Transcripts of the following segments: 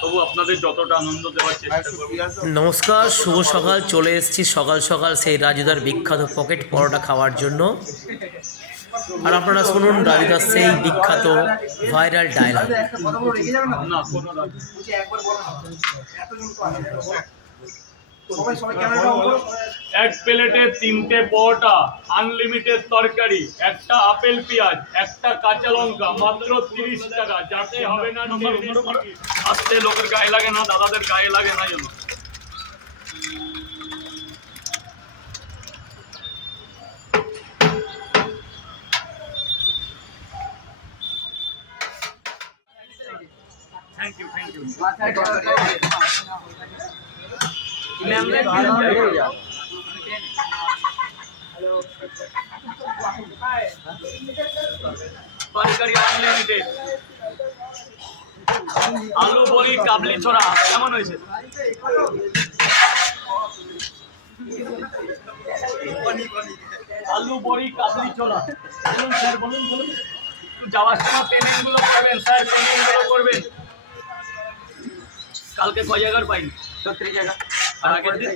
তবু আপনাদের যতটা আনন্দ দেওয়ার চেষ্টা করব। নমস্কার, শুভ সকাল। চলে এসেছি সকাল সকাল সেই রাজুদার বিখ্যাত পকেট পরোটা খাওয়ার জন্য। আর আপনারা শুনুন রাজুদার সেই বিখ্যাত ভাইরাল ডায়লগ। না কোনো এক প্লেটে 3টে পরোটা, আনলিমিটেড তরকারি, একটা আপেল পেঁয়াজ, একটা কাঁচা লঙ্কা, মাত্র 30 টাকা। যাতে হবে না আসতে লোকের গায়ে লাগে না, দাদাদের গায়ে লাগে না যেন। Thank you thank you. তরকারি আনলিমিটেড, আলু বড়ি কাবলি ছোড়া কেমন হয়েছে? আলু বড়ি কাবলি ছোড়া। বলুন স্যার, বলুন বলুন। যাওয়ার সময় পেমেন্ট গুলো করবেন স্যার, পেমেন্ট গুলো করবেন। কালকে কয় জায়গার পাইনি? 30 জায়গা। আর আগের দিন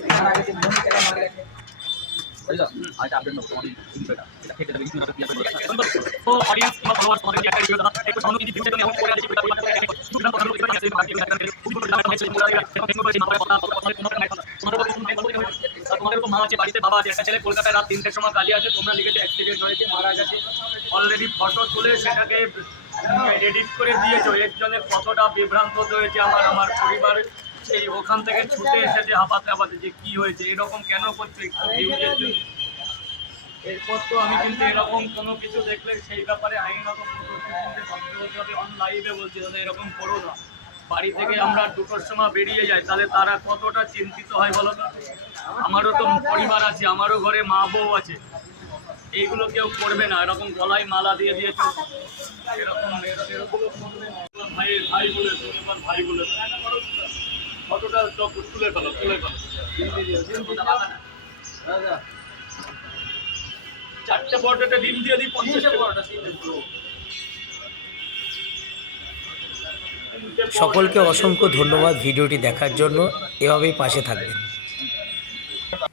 তো অডিয়েন্স কিংবা ফলোয়ার্স তোমাদের একটা রিভিউ দাও, একটু সামনে কিছু ভিডিও নিয়ে এখন করে আছে ভিডিও তোমাদের তো মা আছে, বাড়িতে বাবা আছে, একটা ছেলে কলকাতায় রাত 3টের সময় কাজে আছে। তোমরা লিখেছে অ্যাক্সিডেন্ট হয়েছে, মারা গেছে। অলরেডি ফটো তুলে সেটাকে এডিট করে দিয়েছো। এর জন্য কতটা বিভ্রান্ত হয়েছে আমার পরিবার। সেই ওখান থেকে ছুটে এসেছে হাঁপাতে হাঁপাতে যে কি হয়েছে, এরকম কেন করছে একটু ভিউজের জন্য। এরপর তো আমি কিন্তু এরকম কোনো কিছু দেখলে সেই ব্যাপারে আইনত অন লাইভে বলছি দাদা এরকম করো না। বাড়ি থেকে আমরা 2টোর সময় বেরিয়ে যাই, তাহলে তারা কতটা চিন্তিত হয় বলো তো। আমারও তো পরিবার আছে, আমারও ঘরে মা বউ আছে। এইগুলো কেউ করবে না, এরকম গলায় মালা দিয়ে দিয়েছে এরকম ভাই ভাই বলে ভাই বলে ফটোটা তুলে ফেলো তুলে ফেলো। 4টে পরোটাটা ডিম দিয়ে দিই, 50 পরোটা। সকলকে অসংখ্য ধন্যবাদ ভিডিওটি দেখার জন্য। এভাবেই পাশে থাকবেন।